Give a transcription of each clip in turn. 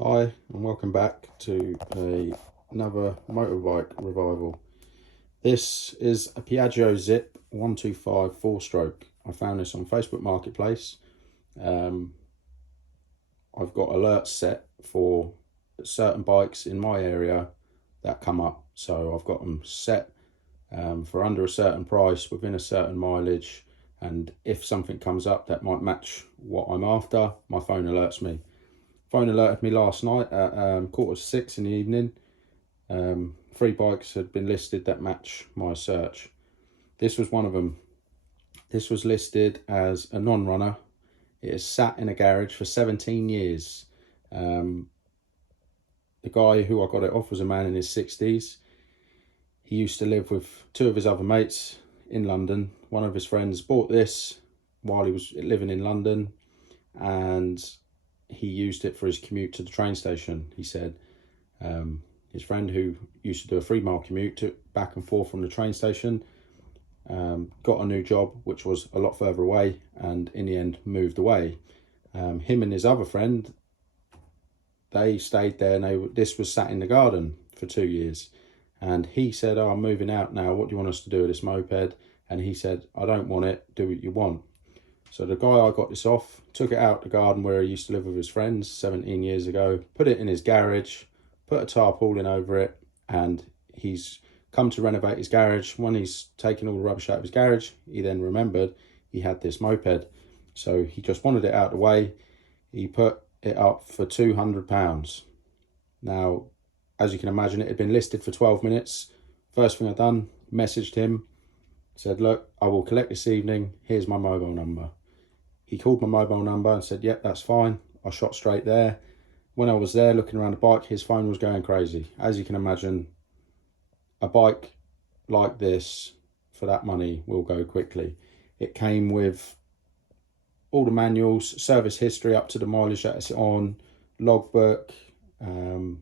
Hi and welcome back to another motorbike revival. This is a Piaggio Zip 125 4-stroke. I found this on Facebook Marketplace. I've got alerts set for certain bikes in my area that come up. So I've got them set for under a certain price, within a certain mileage. And if something comes up that might match what I'm after, my phone alerts me. Phone alerted me last night at 6:15 in the evening. 3 bikes had been listed that match my search. This was one of them. This was listed as a non-runner. It has sat in a garage for 17 years. The guy who I got it off was a man in his 60s. He used to live with 2 of his other mates in London. One of his friends bought this while he was living in London, and he used it for his commute to the train station. He said his friend, who used to do a 3-mile commute, took back and forth from the train station, got a new job which was a lot further away, and in the end moved away. Him and his other friend, they stayed there, and this was sat in the garden for 2 years. And he said, "Oh, I'm moving out now. What do you want us to do with this moped?" And he said, "I don't want it. Do what you want." So the guy I got this off took it out the garden where he used to live with his friends 17 years ago, put it in his garage, put a tarpaulin over it, and he's come to renovate his garage. When he's taken all the rubbish out of his garage, he then remembered he had this moped. So he just wanted it out of the way. He put it up for £200. Now, as you can imagine, it had been listed for 12 minutes. First thing I done, messaged him, said, "Look, I will collect this evening. Here's my mobile number." He called my mobile number and said, "Yep, that's fine." I shot straight there. When I was there looking around the bike, his phone was going crazy. As you can imagine, a bike like this for that money will go quickly. It came with all the manuals, service history up to the mileage that it's on, logbook, and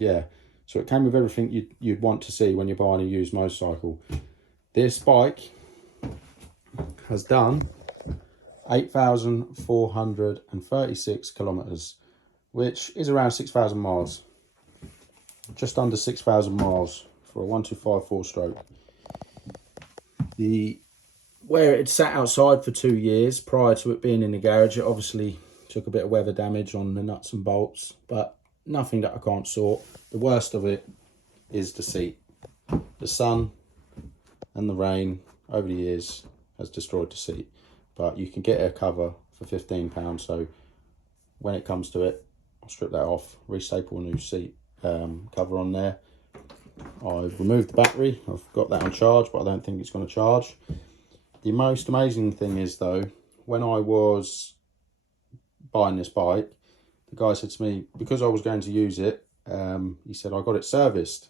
yeah. So it came with everything you'd want to see when you're buying a used motorcycle. This bike has done 8,436 kilometers, which is around 6,000 miles. Just under 6,000 miles for a 125 4-stroke. Where it sat outside for 2 years prior to it being in the garage, it obviously took a bit of weather damage on the nuts and bolts, but nothing that I can't sort. The worst of it is the seat. The sun and the rain over the years has destroyed the seat, but you can get a cover for £15. So when it comes to it, I'll strip that off, restaple a new seat cover on there. I've removed the battery. I've got that on charge, but I don't think it's going to charge. The most amazing thing is, though, when I was buying this bike, the guy said to me, because I was going to use it, he said, "I got it serviced."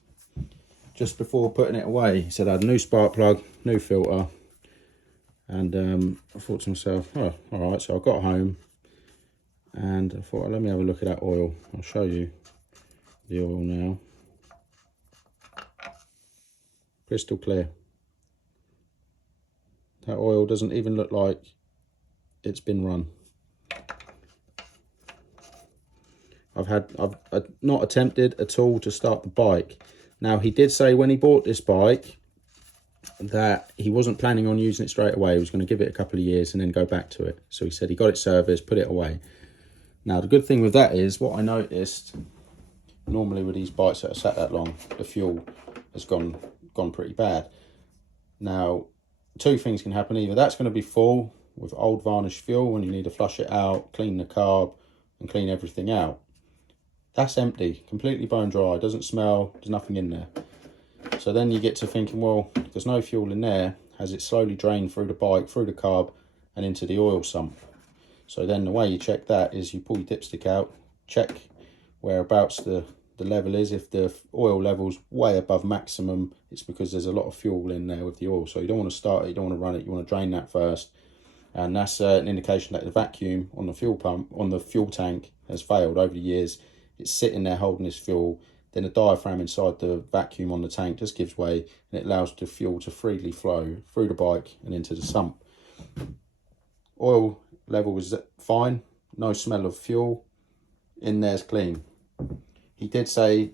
Just before putting it away, he said I had a new spark plug, new filter, and I thought to myself, "Oh, all right." So I got home and I thought, let me have a look at that oil. I'll show you the oil now. Crystal clear. That oil doesn't even look like it's been run. I've not attempted at all to start the bike. Now, he did say when he bought this bike that he wasn't planning on using it straight away. He was going to give it a couple of years and then go back to it. So he said he got it serviced, put it away. Now, the good thing with that is, what I noticed, normally with these bikes that are sat that long, the fuel has gone pretty bad. Now, 2 things can happen. Either that's going to be full with old varnished fuel and you need to flush it out, clean the carb and clean everything out. That's empty, completely bone dry, doesn't smell, there's nothing in there. So then you get to thinking, well, there's no fuel in there. Has it slowly drained through the bike, through the carb and into the oil sump? So then the way you check that is you pull your dipstick out, check whereabouts the level is. If the oil level's way above maximum, it's because there's a lot of fuel in there with the oil. So you don't want to start it, you don't want to run it, you want to drain that first. And that's an indication that the vacuum on the fuel pump, on the fuel tank, has failed over the years. It's sitting there holding this fuel. Then the diaphragm inside the vacuum on the tank just gives way, and it allows the fuel to freely flow through the bike and into the sump. Oil level was fine, no smell of fuel. in there's clean. He did say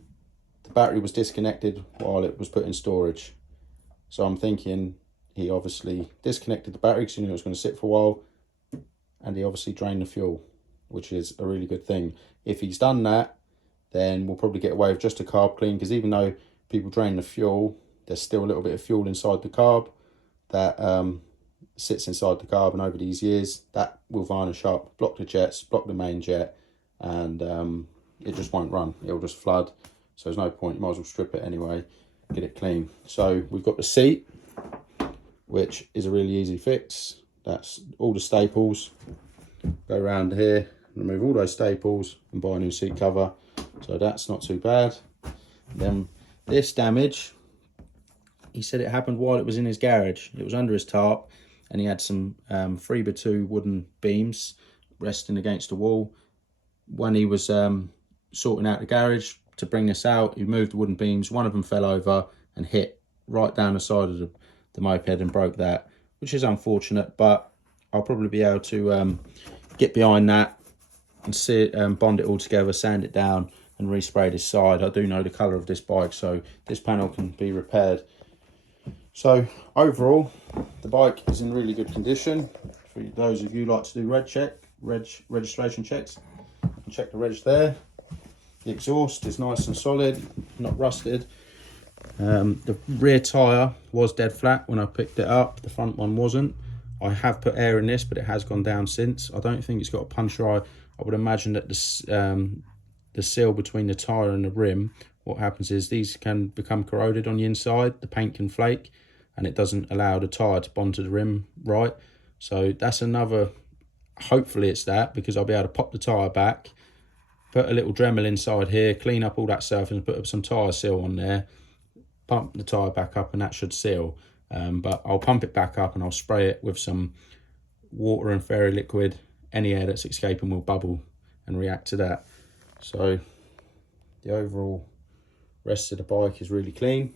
the battery was disconnected while it was put in storage. So I'm thinking he obviously disconnected the battery because he knew it was going to sit for a while, and he obviously drained the fuel, which is a really good thing. If he's done that, then we'll probably get away with just a carb clean, because even though people drain the fuel, there's still a little bit of fuel inside the carb that sits inside the carb, and over these years that will varnish up, block the jets, block the main jet, and it just won't run. It'll just flood. So there's no point. You might as well strip it anyway, get it clean. So we've got the seat, which is a really easy fix. That's all the staples. Go around here, remove all those staples and buy a new seat cover. So that's not too bad. Then this damage, he said it happened while it was in his garage. It was under his tarp, and he had some 3x2 wooden beams resting against the wall. When he was sorting out the garage to bring this out, he moved the wooden beams. One of them fell over and hit right down the side of the moped and broke that, which is unfortunate, but I'll probably be able to get behind that and see it, bond it all together, sand it down and respray this side. I do know the colour of this bike, so this panel can be repaired. So overall, the bike is in really good condition. For those of you who like to do registration checks, you can check the reg there. The exhaust is nice and solid, not rusted. The rear tyre was dead flat when I picked it up. The front one wasn't. I have put air in this, but it has gone down since. I don't think it's got a puncture. I would imagine that the seal between the tyre and the rim, what happens is these can become corroded on the inside. The paint can flake, and it doesn't allow the tyre to bond to the rim right. So that's another, hopefully it's that, because I'll be able to pop the tyre back, put a little Dremel inside here, clean up all that surface and put up some tyre seal on there, pump the tyre back up, and that should seal. But I'll pump it back up and I'll spray it with some water and fairy liquid. Any air that's escaping will bubble and react to that. So the overall rest of the bike is really clean.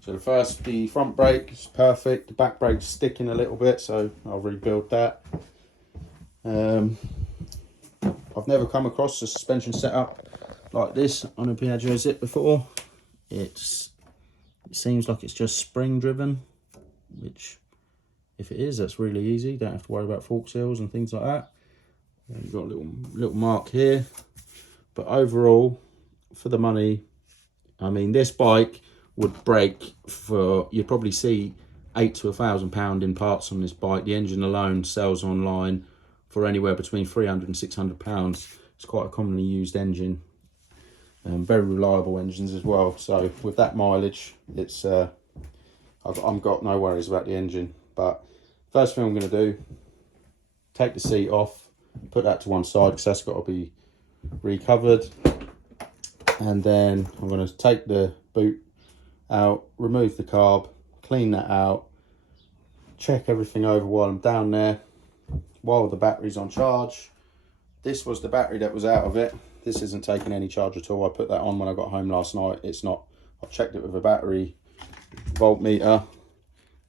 So the front brake is perfect. The back brake's sticking a little bit, so I'll rebuild that. I've never come across a suspension setup like this on a Piaggio Zip before. It seems like it's just spring driven, which if it is, that's really easy. Don't have to worry about fork seals and things like that. And you've got a little mark here. But overall, for the money, I mean, this bike would break for, you'd probably see £800 to £1,000 in parts on this bike. The engine alone sells online for anywhere between £300 and £600. It's quite a commonly used engine. Very reliable engines as well. So with that mileage, it's I've got no worries about the engine. But first thing I'm going to do, take the seat off, put that to one side because that's got to be recovered, and then I'm going to take the boot out, remove the carb, clean that out, check everything over while I'm down there, while the battery's on charge. This was the battery that was out of it. This isn't taking any charge at all. I put that on when I got home last night. It's not, I've checked it with a battery voltmeter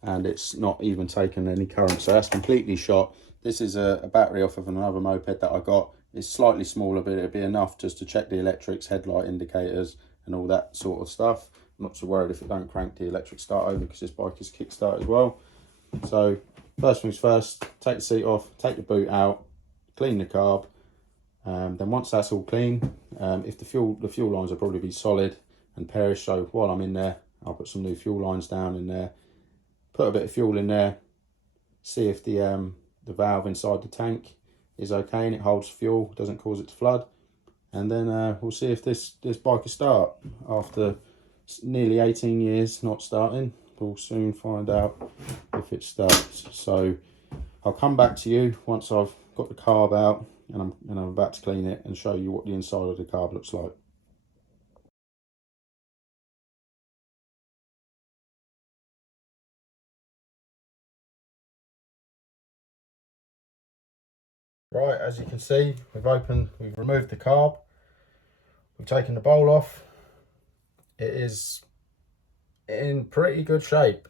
and it's not even taken any current, so that's completely shot. This is a battery off of another moped that I got. It's slightly smaller, but it'd be enough just to check the electrics, headlight indicators and all that sort of stuff. I'm not so worried if it don't crank the electric start over because this bike is kickstart as well. So first things first, take the seat off, take the boot out, clean the carb. Then once that's all clean, if the fuel lines will probably be solid and perish, so while I'm in there I'll put some new fuel lines down in there, put a bit of fuel in there, see if the valve inside the tank is okay and it holds fuel, doesn't cause it to flood, and then we'll see if this bike will start. After nearly 18 years not starting, we'll soon find out if it starts. So I'll come back to you once I've got the carb out and I'm about to clean it and show you what the inside of the carb looks like. Right, as you can see, we've removed the carb, we've taken the bowl off. It is in pretty good shape.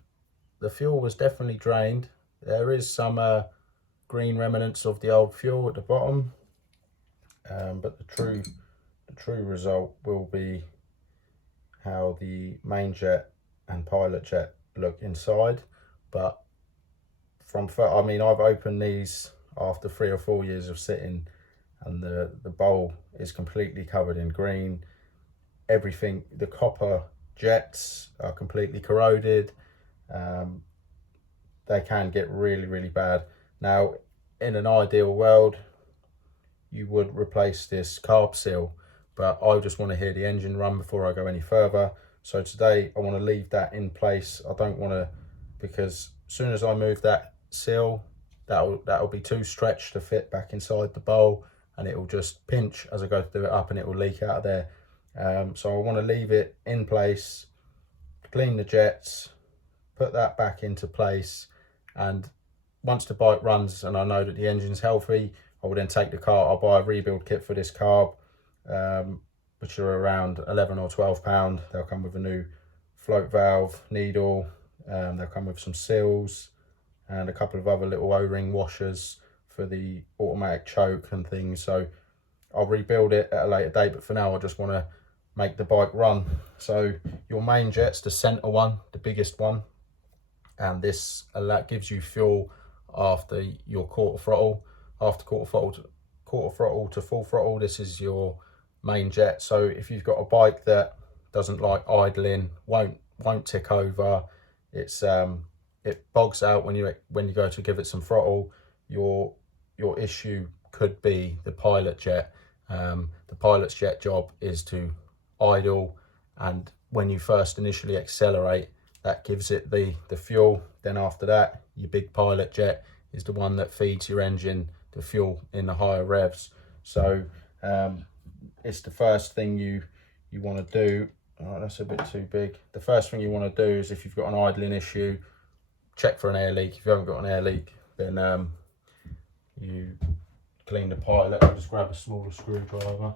The fuel was definitely drained. There is some green remnants of the old fuel at the bottom. but the true result will be how the main jet and pilot jet look inside. But I mean, I've opened these after 3 or 4 years of sitting, and the bowl is completely covered in green. Everything, the copper jets are completely corroded. They can get really bad. Now, in an ideal world, you would replace this carb seal, but I just want to hear the engine run before I go any further. So today I want to leave that in place. I don't want to, because as soon as I move that seal, that'll be too stretched to fit back inside the bowl, and it will just pinch as I go to do it up, and it will leak out of there. So I want to leave it in place, clean the jets, put that back into place, and once the bike runs and I know that the engine's healthy, I will then take the car. I'll buy a rebuild kit for this carb, which are around 11 or 12 pound. They'll come with a new float valve, needle, they'll come with some seals and a couple of other little O-ring washers for the automatic choke and things. So I'll rebuild it at a later date, but for now I just want to make the bike run. So your main jet's the center one, the biggest one, and this gives you fuel after your quarter throttle. After quarter throttle to full throttle, this is your main jet. So if you've got a bike that doesn't like idling, won't tick over, it bogs out when you go to give it some throttle, your issue could be the pilot jet. The pilot's jet job is to idle, and when you first initially accelerate, that gives it the fuel. Then after that, your big pilot jet is the one that feeds your engine the fuel in the higher revs. So it's the first thing you want to do. Oh, that's a bit too big. The first thing you want to do is, if you've got an idling issue, check for an air leak. If you haven't got an air leak, then you clean the pilot. I'll just grab a smaller screwdriver.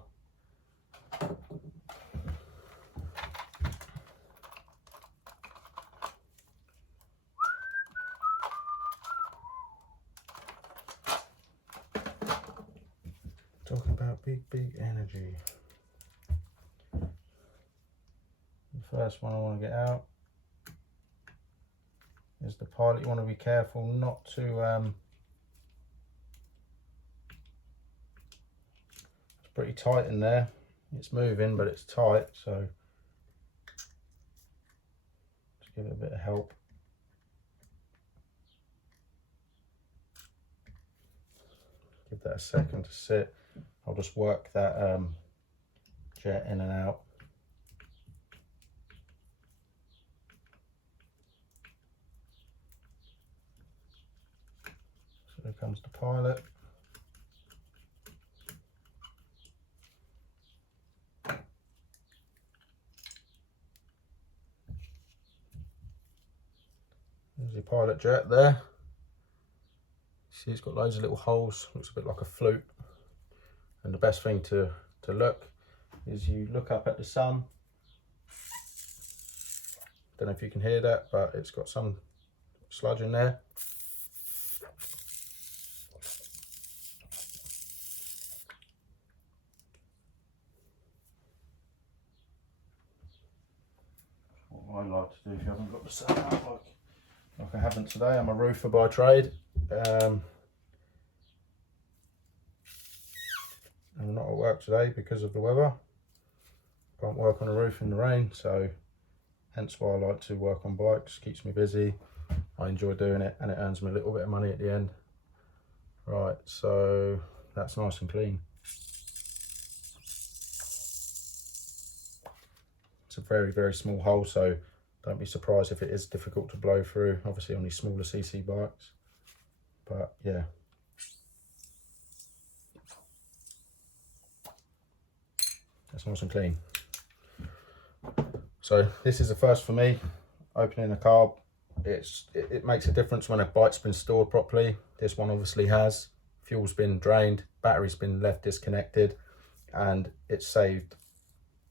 Talking about big energy. The first one I want to get out is the pilot. You want to be careful not to it's pretty tight in there. It's moving, but it's tight, so just give it a bit of help. Give that a second to sit. I'll just work that jet in and out. So there comes the pilot. There's your pilot jet there. See, it's got loads of little holes. Looks a bit like a flute. And the best thing to look is you look up at the sun. Don't know if you can hear that, but it's got some sludge in there. What I like to do if you haven't got the sun out, like I haven't today. I'm a roofer by trade. I'm not at work today because of the weather. Can't work on a roof in the rain, so hence why I like to work on bikes. Keeps me busy. I enjoy doing it, and it earns me a little bit of money at the end. Right, so that's nice and clean. It's a very small hole, so don't be surprised if it is difficult to blow through, obviously on these smaller CC bikes. But yeah. That's nice and clean. So this is the first for me, opening a carb. It makes a difference when a bike's been stored properly. This one obviously has. Fuel's been drained, battery's been left disconnected, and it saved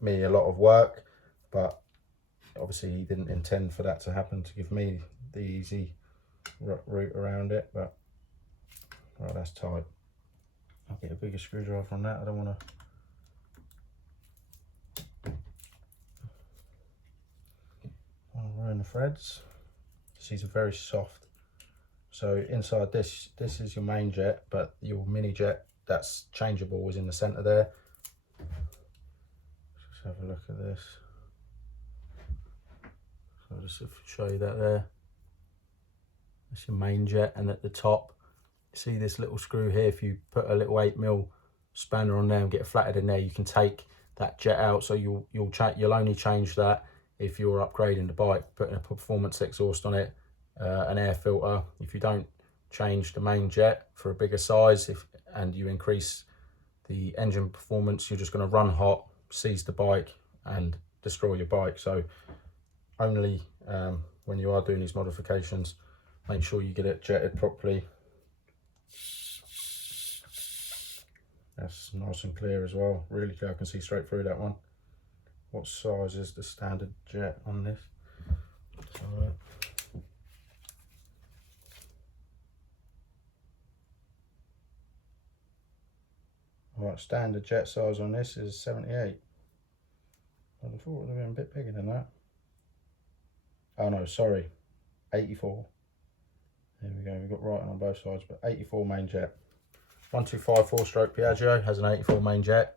me a lot of work. But obviously he didn't intend for that to happen, to give me the easy route around it. But right, that's tight. I'll get a bigger screwdriver on that. I don't want to ruin the threads. These are very soft. So inside this is your main jet, but your mini jet that's changeable is in the center there. Let's have a look at this. So I'll just show you that there. That's your main jet, and at the top, see this little screw here. If you put a little 8mm spanner on there and get it flattened in there, you can take that jet out. So you'll only change that if you're upgrading the bike, putting a performance exhaust on it, an air filter. If you don't change the main jet for a bigger size, and you increase the engine performance, you're just going to run hot, seize the bike, and destroy your bike. So only when you are doing these modifications, make sure you get it jetted properly. That's nice and clear as well, really clear. I can see straight through that one. What size is the standard jet on this? Right, standard jet size on this is 78. I thought it would have been a bit bigger than that. Oh no, sorry, 84. There we go, we've got right on both sides, but 84 main jet. 125 4-stroke Piaggio has an 84 main jet.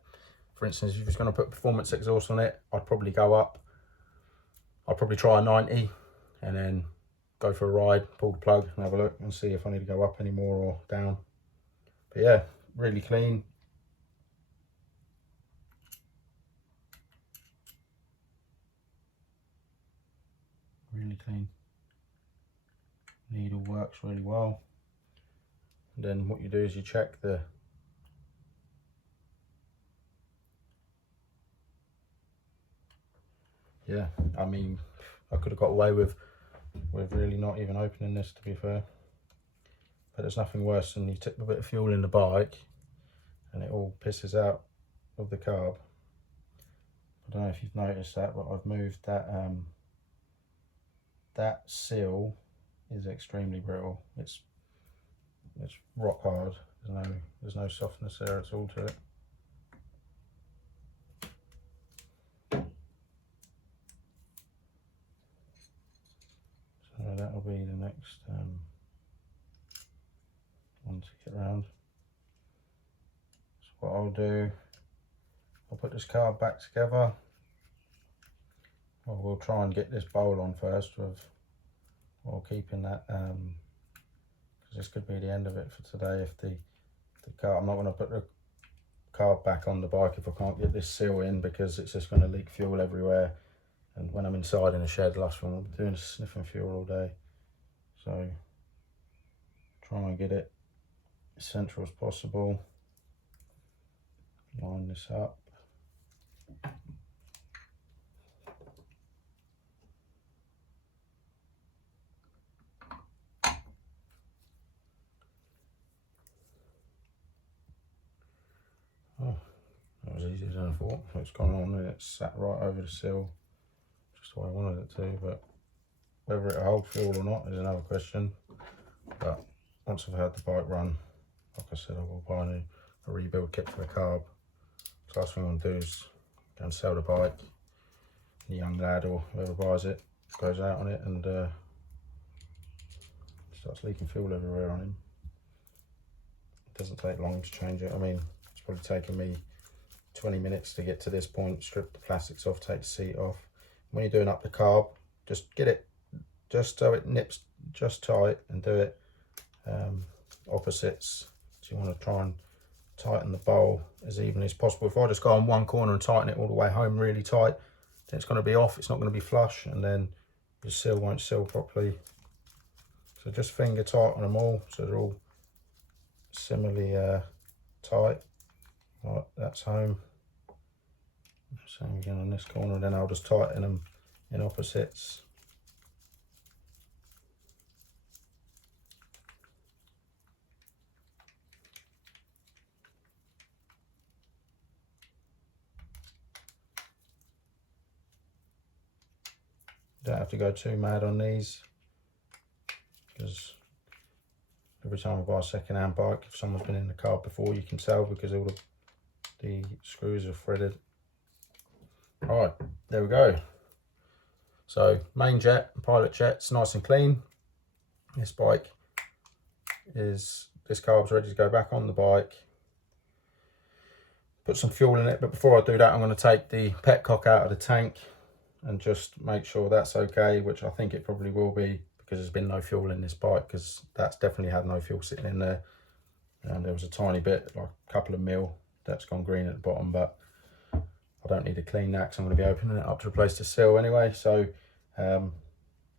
For instance, if you're just going to put performance exhaust on it, I'd probably go up. I'd probably try a 90 and then go for a ride, pull the plug and have a look and see if I need to go up any more or down. But yeah, really clean. Really clean. Needle works really well. And then what you do is you check the I mean, I could have got away with really not even opening this, to be fair. But there's nothing worse than you tip a bit of fuel in the bike and it all pisses out of the carb. I don't know if you've noticed that, but I've moved that that seal is extremely brittle. It's rock hard. There's no softness there at all to it. So that'll be the next one to get round. So what I'll do, I'll put this carb back together. Well, we'll try and get this bowl on first while keeping that, because this could be the end of it for today. If the carb, I'm not going to put the carb back on the bike if I can't get this seal in, because it's just going to leak fuel everywhere. And when I'm inside in the shed, last one I'll be doing is sniffing fuel all day. So try and get it as central as possible. Line this up. Oh, that was easier than I thought. It's gone on and it's sat right over the sill, just the way I wanted it to. But whether it holds fuel or not is another question. But once I've had the bike run, like I said, I will buy a rebuild kit for the carb. So last thing I'm going to do is go and sell the bike. The young lad or whoever buys it goes out on it and starts leaking fuel everywhere on him. It doesn't take long to change it. I mean, it's probably taken me 20 minutes to get to this point. Strip the plastics off, take the seat off. When you're doing up the carb, just get it just so it nips just tight, and do it opposites. So you want to try and tighten the bowl as evenly as possible. If I just go on one corner and tighten it all the way home really tight, then it's going to be off, it's not going to be flush, and then the seal won't seal properly. So just finger tight on them all so they're all similarly tight. Right, that's home. Same again on this corner, then I'll just tighten them in opposites. Don't have to go too mad on these, because the every time I buy a second-hand bike. If someone's been in the car before, you can tell because all the screws are threaded. Right, there we go. So main jet and pilot jet's nice and clean. This bike is, this carb's ready to go back on the bike. Put some fuel in it, but before I do that, I'm going to take the petcock out of the tank and just make sure that's okay, which I think it probably will be, because there's been no fuel in this bike, because that's definitely had no fuel sitting in there. And there was a tiny bit, like a couple of mil, that's gone green at the bottom, but I don't need to clean that because I'm going to be opening it up to replace the seal anyway. So, all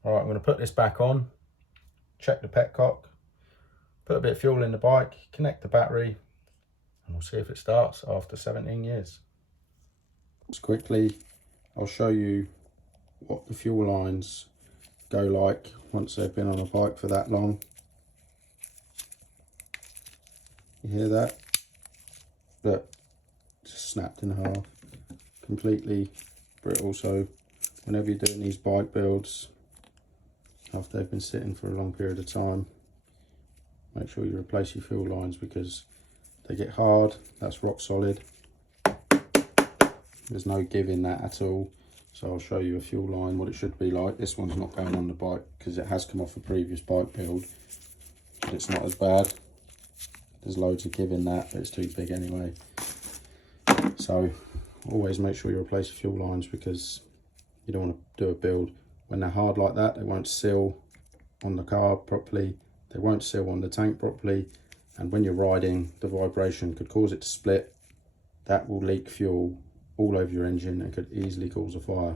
right, I'm going to put this back on, check the petcock, put a bit of fuel in the bike, connect the battery, and we'll see if it starts after 17 years. Just quickly, I'll show you what the fuel lines go like once they've been on a bike for that long. You hear that? Look, just snapped in half. Completely brittle. So whenever you're doing these bike builds after they've been sitting for a long period of time, make sure you replace your fuel lines because they get hard. That's rock solid. There's no give in that at all. So I'll show you a fuel line, what it should be like. This one's not going on the bike because it has come off a previous bike build, but it's not as bad. There's loads of give in that, but it's too big anyway. So always make sure you replace the fuel lines because you don't want to do a build when they're hard like that. They won't seal on the carb properly, they won't seal on the tank properly, and when you're riding, the vibration could cause it to split. That will leak fuel all over your engine and could easily cause a fire.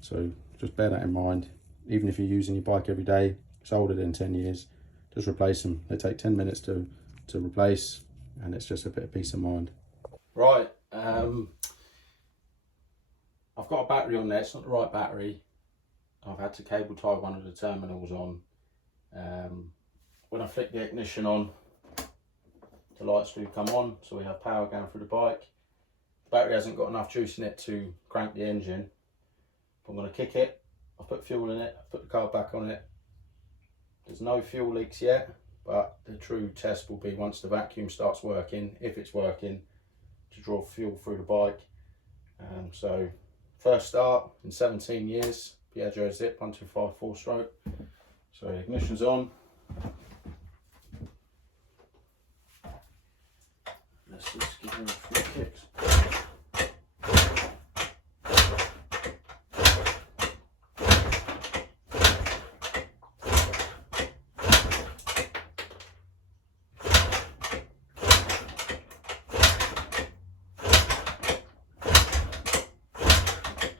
So just bear that in mind. Even if you're using your bike every day, it's older than 10 years, just replace them. They take 10 minutes to replace, and it's just a bit of peace of mind. Right, I've got a battery on there. It's not the right battery. I've had to cable tie one of the terminals on. When I flick the ignition on, the lights do come on, so we have power going through the bike. The battery hasn't got enough juice in it to crank the engine. I'm going to kick it. I've put fuel in it, I've put the carb back on it. There's no fuel leaks yet, but the true test will be once the vacuum starts working, if it's working, to draw fuel through the bike. So first start in 17 years, Piaggio Zip 125 4-stroke. So ignition's on. Let's just give it a few kicks.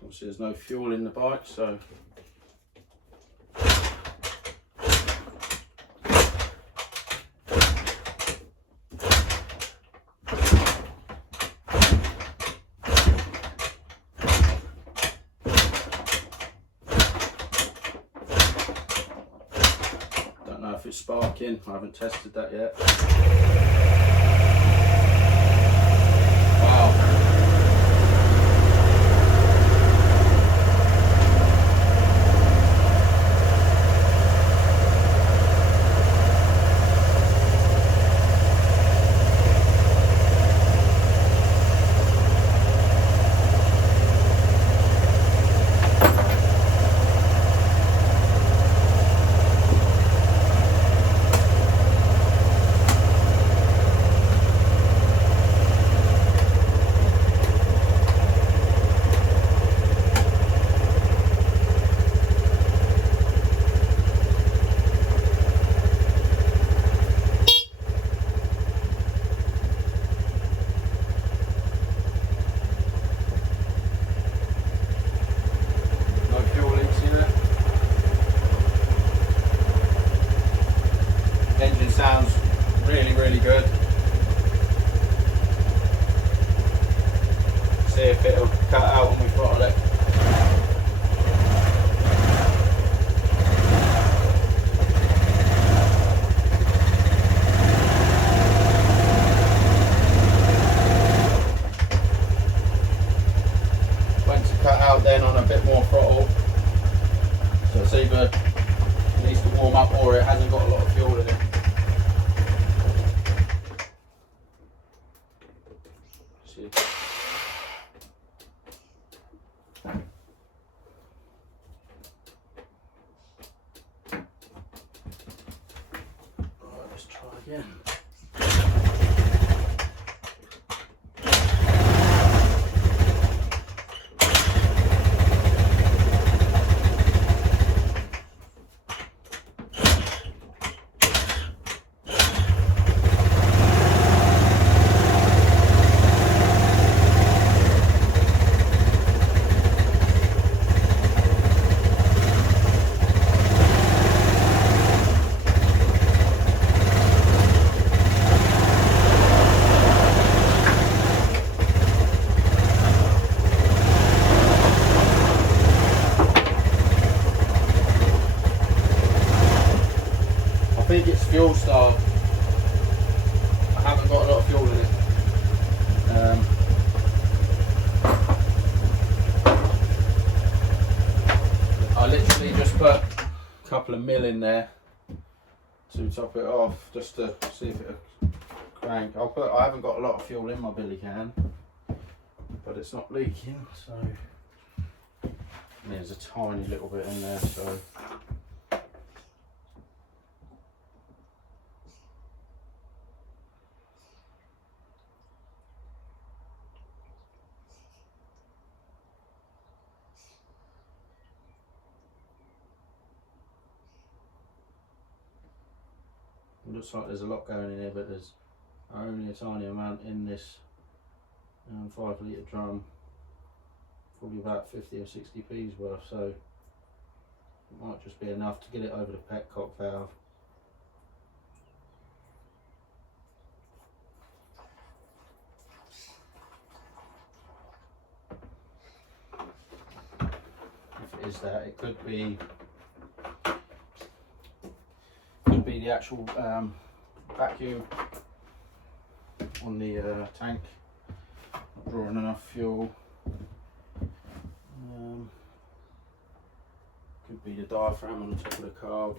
Obviously there's no fuel in the bike, so don't know if it's sparking. I haven't tested that yet. Wow. Engine sounds really, really good. See if it'll cut out when we throttle it. When to cut out then on a bit more throttle. So it's either it needs to warm up or it hasn't got a lot of fuel in it. pieces. Right, let's try again. I think it's fuel style. I haven't got a lot of fuel in it. I literally just put a couple of mil in there to top it off, just to see if it'll crank. I haven't got a lot of fuel in my billy can, but it's not leaking, so there's a tiny little bit in there. So it looks like there's a lot going in here, but there's only a tiny amount in this 5 litre drum, probably about 50 or 60 p's worth, so it might just be enough to get it over the petcock valve. If it is that, it could be the actual vacuum on the tank not drawing enough fuel. Could be the diaphragm on the top of the carb.